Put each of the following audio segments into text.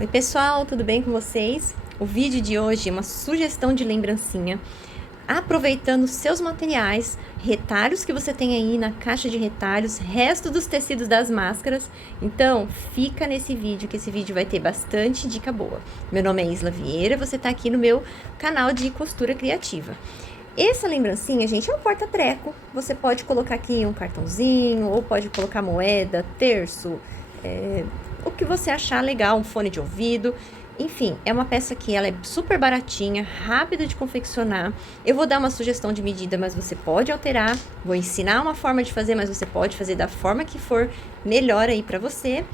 Oi pessoal, tudo bem com vocês? O vídeo de hoje é uma sugestão de lembrancinha, aproveitando seus materiais, retalhos que você tem aí na caixa de retalhos, resto dos tecidos das máscaras. Então, fica nesse vídeo, que esse vídeo vai ter bastante dica boa. Meu nome é Isla Vieira, você tá aqui no meu canal de costura criativa. Essa lembrancinha, gente, é um porta-treco. Você pode colocar aqui um cartãozinho, ou pode colocar moeda, terço, o que você achar legal, um fone de ouvido. Enfim, é uma peça que ela é super baratinha, rápida de confeccionar. Eu vou dar uma sugestão de medida, mas você pode alterar. Vou ensinar uma forma de fazer, mas você pode fazer da forma que for melhor aí pra você.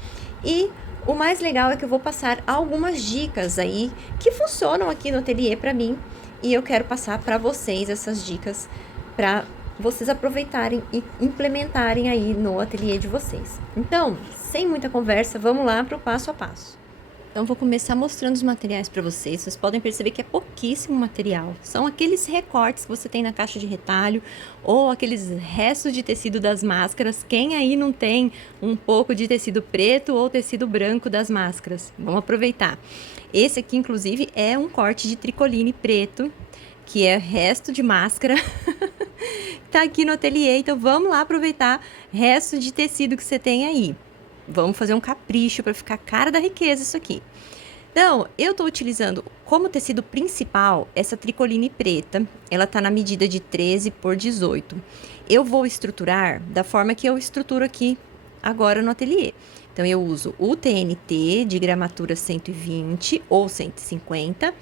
E o mais legal é que eu vou passar algumas dicas aí que funcionam aqui no ateliê pra mim. E eu quero passar pra vocês essas dicas pra vocês aproveitarem e implementarem aí no ateliê de vocês. Então, sem muita conversa, vamos lá para o passo a passo. Então, vou começar mostrando os materiais para vocês. Vocês podem perceber que é pouquíssimo material. São aqueles recortes que você tem na caixa de retalho ou aqueles restos de tecido das máscaras. Quem aí não tem um pouco de tecido preto ou tecido branco das máscaras? Vamos aproveitar. Esse aqui, inclusive, é um corte de tricoline preto, que é resto de máscara. Tá aqui no ateliê, então vamos lá aproveitar resto de tecido que você tem aí. Vamos fazer um capricho para ficar cara da riqueza isso aqui. Então, eu tô utilizando como tecido principal essa tricoline preta. Ela tá na medida de 13 por 18. Eu vou estruturar da forma que eu estruturo aqui agora no ateliê. Então, eu uso o TNT de gramatura 120 ou 150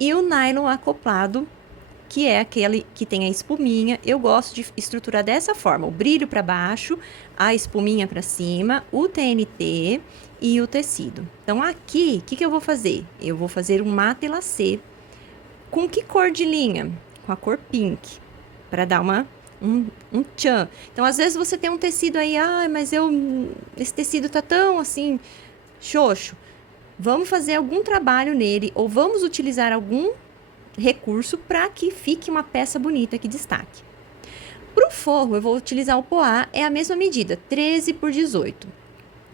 e o nylon acoplado, que é aquele que tem a espuminha. Eu gosto de estruturar dessa forma: o brilho para baixo, a espuminha para cima, o TNT e o tecido. Então, aqui, o que eu vou fazer? Eu vou fazer um mate-lacê. Com que cor de linha? Com a cor pink, para dar um tchan. Então, às vezes você tem um tecido aí, mas esse tecido tá tão assim, xoxo. Vamos fazer algum trabalho nele, ou vamos utilizar algum recurso para que fique uma peça bonita que destaque. Para o forro, eu vou utilizar o poá, é a mesma medida, 13 por 18.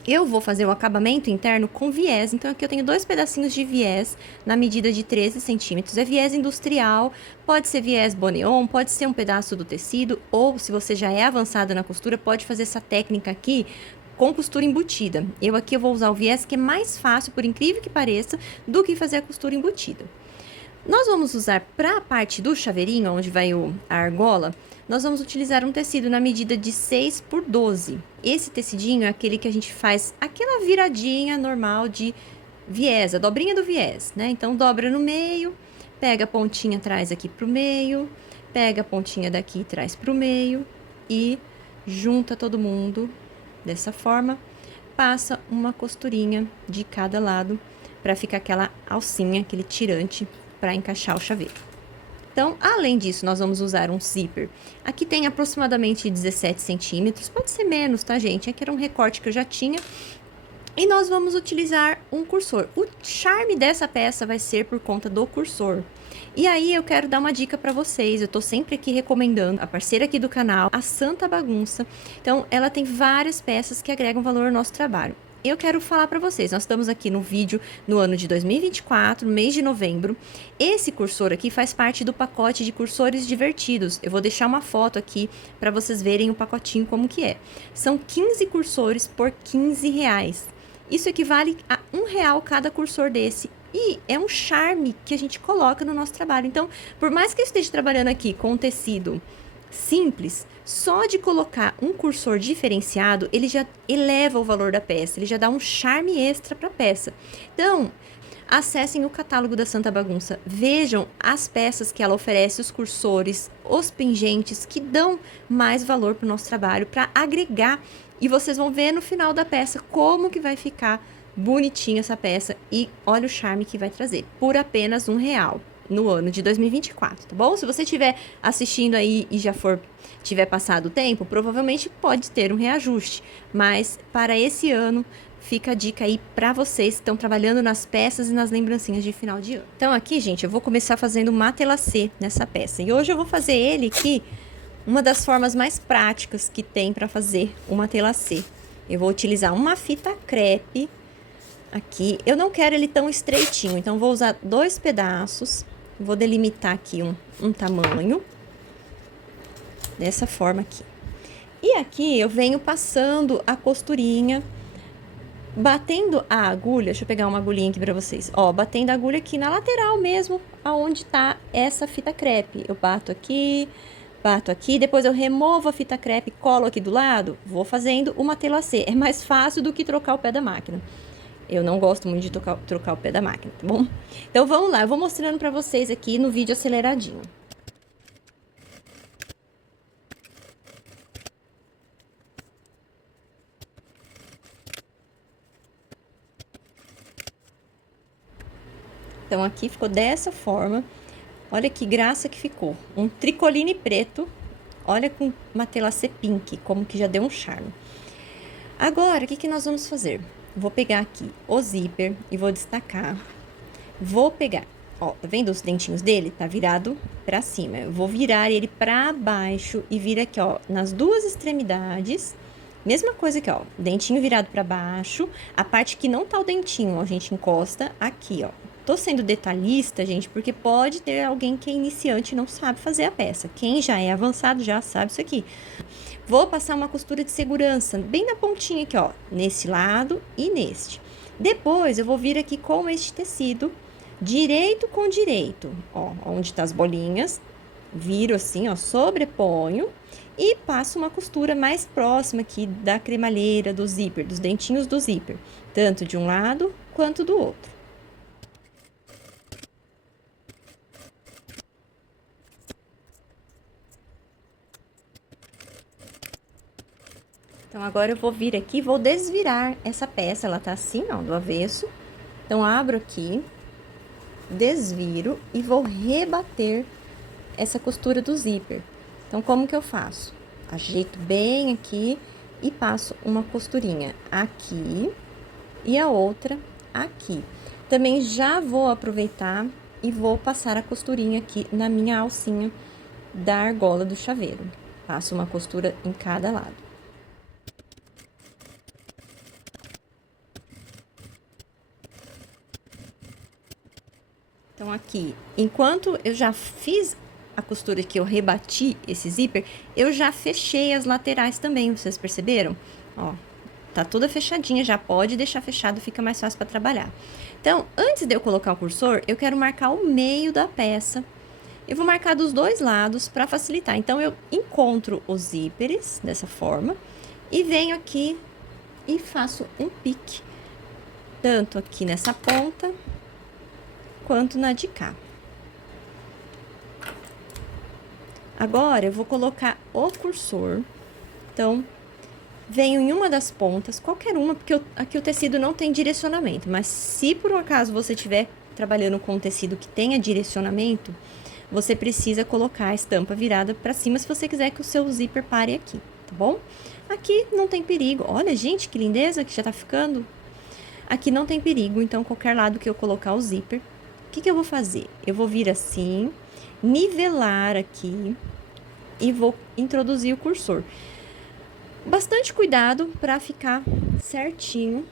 Eu vou fazer o acabamento interno com viés, então aqui eu tenho 2 pedacinhos de viés na medida de 13 centímetros. É viés industrial, pode ser viés boneon, pode ser um pedaço do tecido, ou se você já é avançada na costura, pode fazer essa técnica aqui com costura embutida. Eu vou usar o viés, que é mais fácil, por incrível que pareça, do que fazer a costura embutida. Nós vamos usar para a parte do chaveirinho, onde vai a argola, nós vamos utilizar um tecido na medida de 6 por 12. Esse tecidinho é aquele que a gente faz aquela viradinha normal de viés, a dobrinha do viés, né? Então, dobra no meio, pega a pontinha, traz aqui pro meio, pega a pontinha daqui e traz pro meio e junta todo mundo dessa forma, passa uma costurinha de cada lado para ficar aquela alcinha, aquele tirante para encaixar o chaveiro. Então, além disso, nós vamos usar um zíper. Aqui tem aproximadamente 17 centímetros, pode ser menos, tá, gente? Aqui era um recorte que eu já tinha. E nós vamos utilizar um cursor. O charme dessa peça vai ser por conta do cursor. E aí eu quero dar uma dica para vocês. Eu tô sempre aqui recomendando a parceira aqui do canal, a Santa Bagunça. Então, ela tem várias peças que agregam valor ao nosso trabalho. Eu quero falar para vocês, nós estamos aqui no vídeo no ano de 2024, mês de novembro. Esse cursor aqui faz parte do pacote de cursores divertidos. Eu vou deixar uma foto aqui para vocês verem o pacotinho como que é. São 15 cursores por R$15. Isso equivale a R$1 cada cursor desse. E é um charme que a gente coloca no nosso trabalho. Então, por mais que eu esteja trabalhando aqui com um tecido simples, só de colocar um cursor diferenciado, ele já eleva o valor da peça, ele já dá um charme extra para a peça. Então, acessem o catálogo da Santa Bagunça, vejam as peças que ela oferece, os cursores, os pingentes, que dão mais valor para o nosso trabalho, para agregar, e vocês vão ver no final da peça como que vai ticar bonitinha essa peça, e olha o charme que vai trazer, por apenas R$1 no ano de 2024, tá bom? Se você estiver assistindo aí e já tiver passado o tempo, provavelmente pode ter um reajuste, mas para esse ano fica a dica aí para vocês que estão trabalhando nas peças e nas lembrancinhas de final de ano. Então aqui, gente, eu vou começar fazendo mate-lacê nessa peça, e hoje eu vou fazer ele aqui, uma das formas mais práticas que tem para fazer o mate-lacê. Eu vou utilizar uma fita crepe Aqui, eu não quero ele tão estreitinho, então vou usar 2 pedaços, vou delimitar aqui um tamanho, dessa forma aqui. E aqui eu venho passando a costurinha, batendo a agulha, deixa eu pegar uma agulhinha aqui pra vocês, ó, batendo a agulha aqui na lateral mesmo, aonde tá essa fita crepe. Eu bato aqui, depois eu removo a fita crepe, colo aqui do lado, vou fazendo uma telacê. É mais fácil do que trocar o pé da máquina. Eu não gosto muito de trocar o pé da máquina, tá bom? Então, vamos lá. Eu vou mostrando pra vocês aqui no vídeo aceleradinho. Então, aqui ficou dessa forma. Olha que graça que ficou. Um tricoline preto. Olha com uma telacê pink, como que já deu um charme. Agora, o que nós vamos fazer? Vou pegar aqui o zíper e vou destacar. Vou pegar, ó, tá vendo os dentinhos dele? Tá virado pra cima. Eu vou virar ele pra baixo e vir aqui, ó, nas duas extremidades. Mesma coisa aqui, ó, dentinho virado pra baixo. A parte que não tá o dentinho, ó, a gente encosta aqui, ó. Tô sendo detalhista, gente, porque pode ter alguém que é iniciante e não sabe fazer a peça. Quem já é avançado já sabe isso aqui. Vou passar uma costura de segurança bem na pontinha aqui, ó, nesse lado e neste. Depois, eu vou vir aqui com este tecido, direito com direito, ó, onde tá as bolinhas. Viro assim, ó, sobreponho e passo uma costura mais próxima aqui da cremalheira, do zíper, dos dentinhos do zíper, tanto de um lado quanto do outro. Então, agora eu vou vir aqui, vou desvirar essa peça, ela tá assim, ó, do avesso. Então, abro aqui, desviro e vou rebater essa costura do zíper. Então, como que eu faço? Ajeito bem aqui e passo uma costurinha aqui e a outra aqui. Também já vou aproveitar e vou passar a costurinha aqui na minha alcinha da argola do chaveiro. Passo uma costura em cada lado. Então, aqui, enquanto eu já fiz a costura que eu rebati esse zíper, eu já fechei as laterais também, vocês perceberam? Ó, tá toda fechadinha, já pode deixar fechado, fica mais fácil para trabalhar. Então, antes de eu colocar o cursor, eu quero marcar o meio da peça. Eu vou marcar dos dois lados para facilitar. Então, eu encontro os zíperes dessa forma e venho aqui e faço um pique, tanto aqui nessa ponta quanto na de cá. Agora, eu vou colocar o cursor. Então, venho em uma das pontas, qualquer uma, porque aqui o tecido não tem direcionamento. Mas se por um acaso você estiver trabalhando com um tecido que tenha direcionamento, você precisa colocar a estampa virada para cima se você quiser que o seu zíper pare aqui, tá bom? Aqui não tem perigo. Olha, gente, que lindeza que já tá ficando. Aqui não tem perigo, então qualquer lado que eu colocar o zíper, o que eu vou fazer? Eu vou vir assim, nivelar aqui e vou introduzir o cursor. Bastante cuidado para ficar certinho,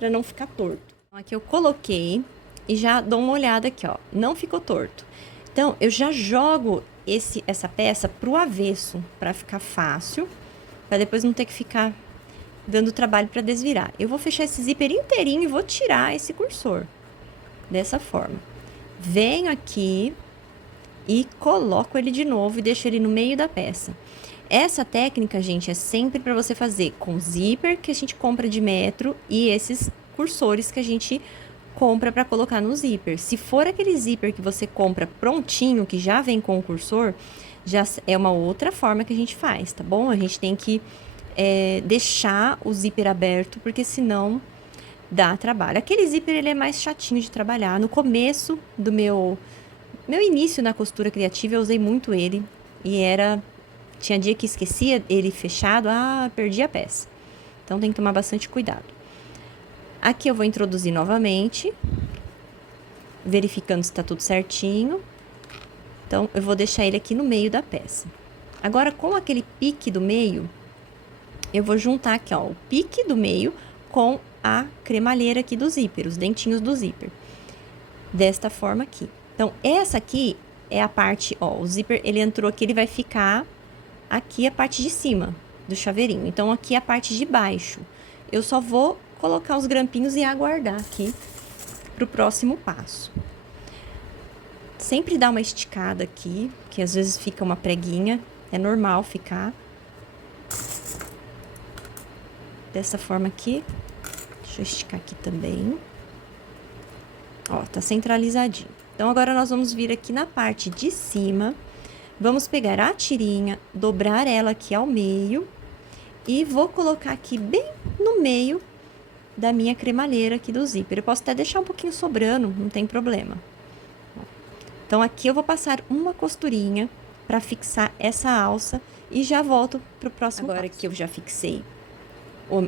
para não ficar torto. Aqui eu coloquei e já dou uma olhada aqui, ó, não ficou torto. Então, eu já jogo essa peça pro avesso, para ficar fácil, para depois não ter que ficar dando trabalho para desvirar. Eu vou fechar esse zíper inteirinho e vou tirar esse cursor. Dessa forma. Venho aqui e coloco ele de novo e deixo ele no meio da peça. Essa técnica, gente, é sempre para você fazer com zíper que a gente compra de metro e esses cursores que a gente compra para colocar no zíper. Se for aquele zíper que você compra prontinho, que já vem com o cursor, já é uma outra forma que a gente faz, tá bom? A gente tem que deixar o zíper aberto, porque senão dá trabalho. Aquele zíper, ele é mais chatinho de trabalhar. No começo do meu início na costura criativa, eu usei muito ele. E tinha dia que esquecia ele fechado, perdi a peça. Então, tem que tomar bastante cuidado. Aqui eu vou introduzir novamente, verificando se tá tudo certinho. Então, eu vou deixar ele aqui no meio da peça. Agora, com aquele pique do meio, eu vou juntar aqui, ó, o pique do meio com a cremalheira aqui do zíper, os dentinhos do zíper. Desta forma aqui. Então, essa aqui é a parte, ó, o zíper, ele entrou aqui, ele vai ficar aqui a parte de cima do chaveirinho. Então, aqui é a parte de baixo. Eu só vou colocar os grampinhos e aguardar aqui pro próximo passo. Sempre dá uma esticada aqui, que às vezes fica uma preguinha, é normal ficar. Dessa forma aqui. Deixa eu esticar aqui também. Ó, tá centralizadinho. Então, agora nós vamos vir aqui na parte de cima. Vamos pegar a tirinha, dobrar ela aqui ao meio. E vou colocar aqui bem no meio da minha cremalheira aqui do zíper. Eu posso até deixar um pouquinho sobrando, não tem problema. Então, aqui eu vou passar uma costurinha para fixar essa alça e já volto pro próximo Agora passo. Que eu já fixei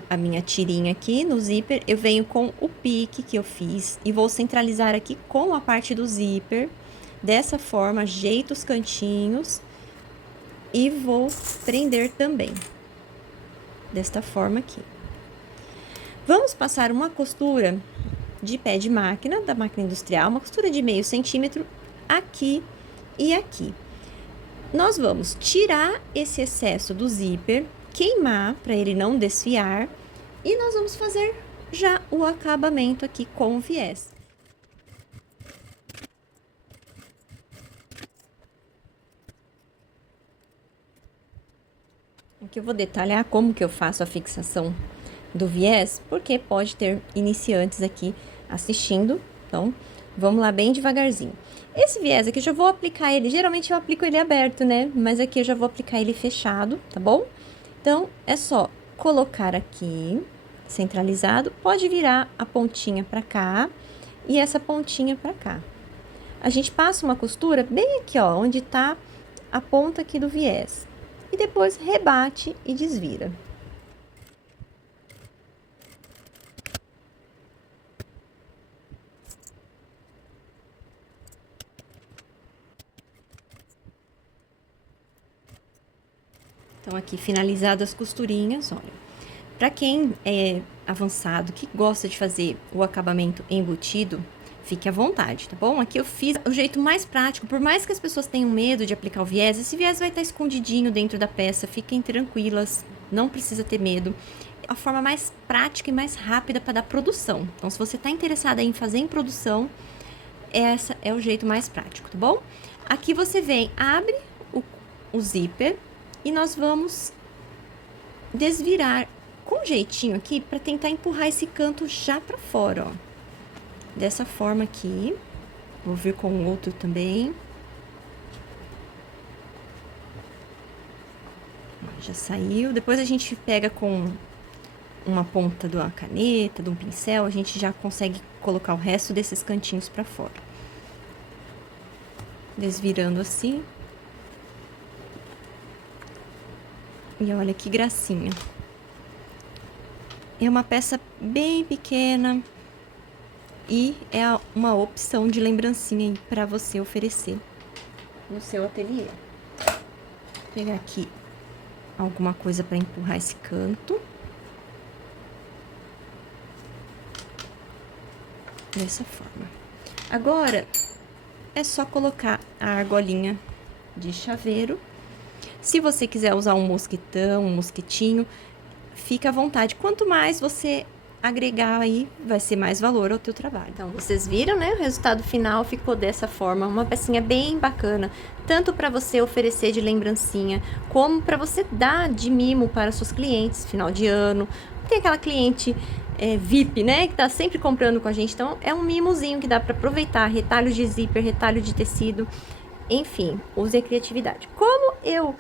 a minha tirinha aqui no zíper, eu venho com o pique que eu fiz e vou centralizar aqui com a parte do zíper. Dessa forma, ajeito os cantinhos e vou prender também. Desta forma aqui. Vamos passar uma costura de pé de máquina, da máquina industrial, uma costura de meio centímetro aqui e aqui. Nós vamos tirar esse excesso do zíper, queimar para ele não desfiar e nós vamos fazer já o acabamento aqui com o viés. Aqui eu vou detalhar como que eu faço a fixação do viés, porque pode ter iniciantes aqui assistindo, então vamos lá bem devagarzinho. Esse viés aqui eu já vou aplicar ele, geralmente eu aplico ele aberto, né? Mas aqui eu já vou aplicar ele fechado, tá bom? Então, é só colocar aqui, centralizado, pode virar a pontinha pra cá e essa pontinha pra cá. A gente passa uma costura bem aqui, ó, onde tá a ponta aqui do viés. E depois rebate e desvira. Então, aqui finalizadas as costurinhas, olha. Pra quem é avançado, que gosta de fazer o acabamento embutido, fique à vontade, tá bom? Aqui eu fiz o jeito mais prático, por mais que as pessoas tenham medo de aplicar o viés, esse viés vai estar escondidinho dentro da peça, fiquem tranquilas, não precisa ter medo. A forma mais prática e mais rápida para dar produção. Então, se você tá interessada em fazer em produção, essa é o jeito mais prático, tá bom? Aqui você vem, abre o zíper, e nós vamos desvirar com jeitinho aqui para tentar empurrar esse canto já para fora, ó. Dessa forma aqui. Vou vir com o outro também. Já saiu. Depois a gente pega com uma ponta de uma caneta, de um pincel, a gente já consegue colocar o resto desses cantinhos para fora. Desvirando assim. E olha que gracinha. É uma peça bem pequena e é uma opção de lembrancinha para você oferecer no seu ateliê. Vou pegar aqui alguma coisa para empurrar esse canto. Dessa forma. Agora, é só colocar a argolinha de chaveiro. Se você quiser usar um mosquitão, um mosquitinho, fica à vontade. Quanto mais você agregar aí, vai ser mais valor ao teu trabalho. Então, vocês viram, né? O resultado final ficou dessa forma. Uma pecinha bem bacana, tanto para você oferecer de lembrancinha, como para você dar de mimo para seus clientes, final de ano. Tem aquela cliente VIP, né? Que tá sempre comprando com a gente. Então, é um mimozinho que dá para aproveitar. Retalho de zíper, retalho de tecido. Enfim, use a criatividade. Como eu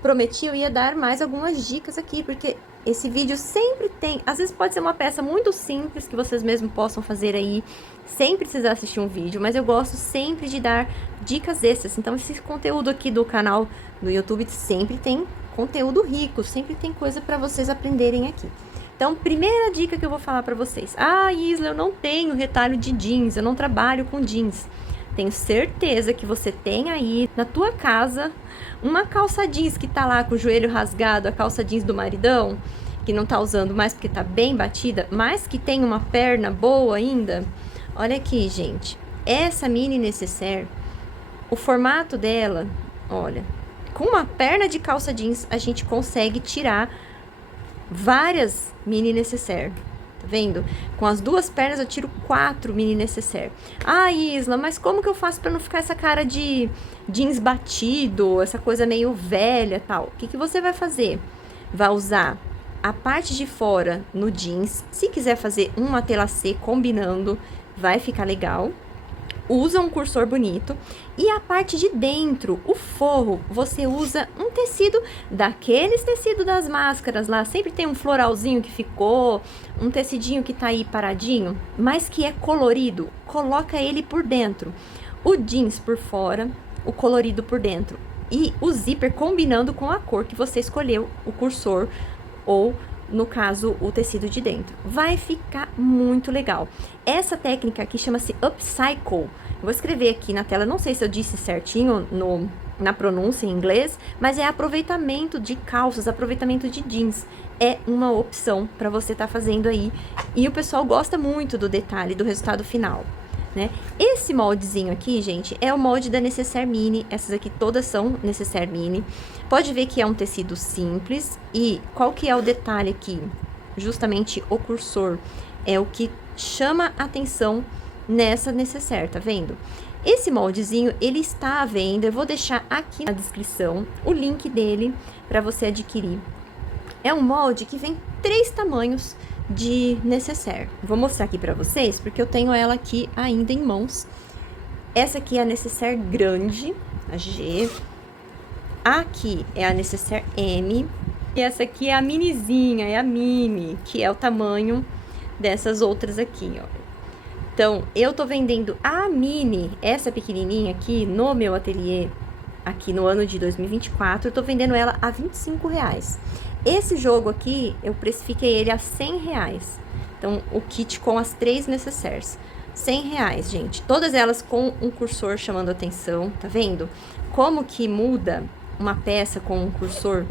prometi, eu ia dar mais algumas dicas aqui, porque esse vídeo sempre tem, às vezes pode ser uma peça muito simples que vocês mesmos possam fazer aí, sem precisar assistir um vídeo, mas eu gosto sempre de dar dicas extras. Então, esse conteúdo aqui do canal do YouTube sempre tem conteúdo rico, sempre tem coisa para vocês aprenderem aqui. Então, primeira dica que eu vou falar para vocês. Ah, Isla, eu não tenho retalho de jeans, eu não trabalho com jeans. Tenho certeza que você tem aí na tua casa uma calça jeans que tá lá com o joelho rasgado, a calça jeans do maridão, que não tá usando mais porque tá bem batida, mas que tem uma perna boa ainda, olha aqui, gente. Essa mini necessaire, o formato dela, olha, com uma perna de calça jeans, a gente consegue tirar várias mini necessaire. Tá vendo? Com as duas pernas eu tiro 4 mini necessaire. Ah, Isla, mas como que eu faço pra não ficar essa cara de jeans batido, essa coisa meio velha, tal? O que que você vai fazer? Vai usar a parte de fora no jeans. Se quiser fazer um matelacê combinando, vai ficar legal. Usa um cursor bonito. E a parte de dentro, o forro, você usa um tecido daqueles tecidos das máscaras lá. Sempre tem um floralzinho que ficou, um tecidinho que tá aí paradinho, mas que é colorido. Coloca ele por dentro. O jeans por fora, o colorido por dentro. E o zíper combinando com a cor que você escolheu, o cursor ou, no caso, o tecido de dentro. Vai ficar muito legal. Essa técnica aqui chama-se upcycle. Vou escrever aqui na tela, não sei se eu disse certinho na pronúncia em inglês, mas é aproveitamento de calças, aproveitamento de jeans. É uma opção para você estar fazendo aí. E o pessoal gosta muito do detalhe, do resultado final, né? Esse moldezinho aqui, gente, é o molde da Necessaire Mini. Essas aqui todas são Necessaire Mini. Pode ver que é um tecido simples. E qual que é o detalhe aqui? Justamente o cursor é o que chama atenção nessa Necessaire, tá vendo? Esse moldezinho, ele está à venda. Eu vou deixar aqui na descrição o link dele para você adquirir. É um molde que vem 3 tamanhos de Necessaire. Vou mostrar aqui pra vocês, porque eu tenho ela aqui ainda em mãos. Essa aqui é a Necessaire grande, a G. Aqui é a Necessaire M. E essa aqui é a minizinha, é a mini, que é o tamanho dessas outras aqui, ó. Então, eu tô vendendo a mini, essa pequenininha aqui, no meu ateliê, aqui no ano de 2024, eu tô vendendo ela a R$25. Esse jogo aqui, eu precifiquei ele a R$100. Então, o kit com as 3 necessaires. R$100, gente. Todas elas com um cursor chamando atenção, tá vendo? Como que muda uma peça com um cursor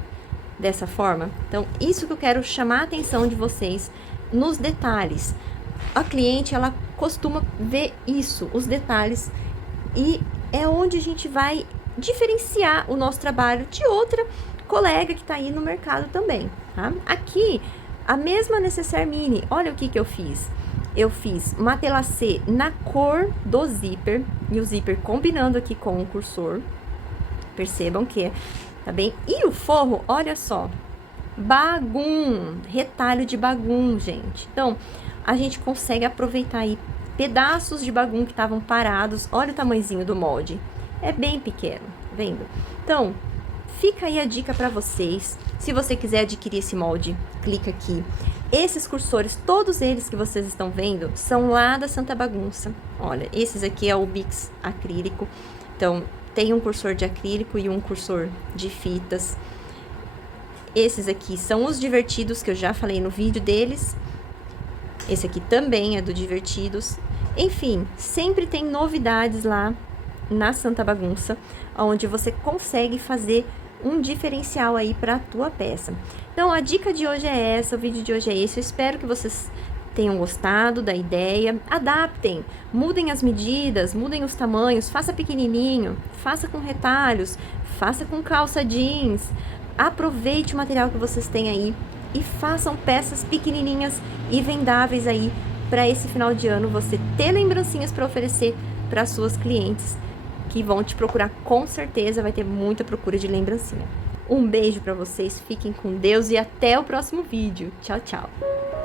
dessa forma? Então, isso que eu quero chamar a atenção de vocês nos detalhes. A cliente, ela costuma ver isso, os detalhes, e é onde a gente vai diferenciar o nosso trabalho de outra colega que tá aí no mercado também, tá? Aqui, a mesma Necessaire Mini, olha o que que eu fiz. Eu fiz matelacê na cor do zíper, e o zíper combinando aqui com o cursor. Percebam que, tá bem? E o forro, olha só, bagum, retalho de bagum, gente. Então, a gente consegue aproveitar aí pedaços de bagum que estavam parados. Olha o tamanhozinho do molde. É bem pequeno, tá vendo? Então, fica aí a dica para vocês. Se você quiser adquirir esse molde, clica aqui. Esses cursores, todos eles que vocês estão vendo, são lá da Santa Bagunça. Olha, esses aqui é o Bix acrílico. Então, tem um cursor de acrílico e um cursor de fitas. Esses aqui são os divertidos, que eu já falei no vídeo deles. Esse aqui também é do Divertidos. Enfim, sempre tem novidades lá na Santa Bagunça, onde você consegue fazer um diferencial aí para a tua peça. Então, a dica de hoje é essa, o vídeo de hoje é esse. Eu espero que vocês tenham gostado da ideia. Adaptem, mudem as medidas, mudem os tamanhos, faça pequenininho, faça com retalhos, faça com calça jeans. Aproveite o material que vocês têm aí e façam peças pequenininhas e vendáveis aí para esse final de ano você ter lembrancinhas para oferecer para suas clientes que vão te procurar, com certeza vai ter muita procura de lembrancinha. Um beijo para vocês, fiquem com Deus e até o próximo vídeo. Tchau, tchau!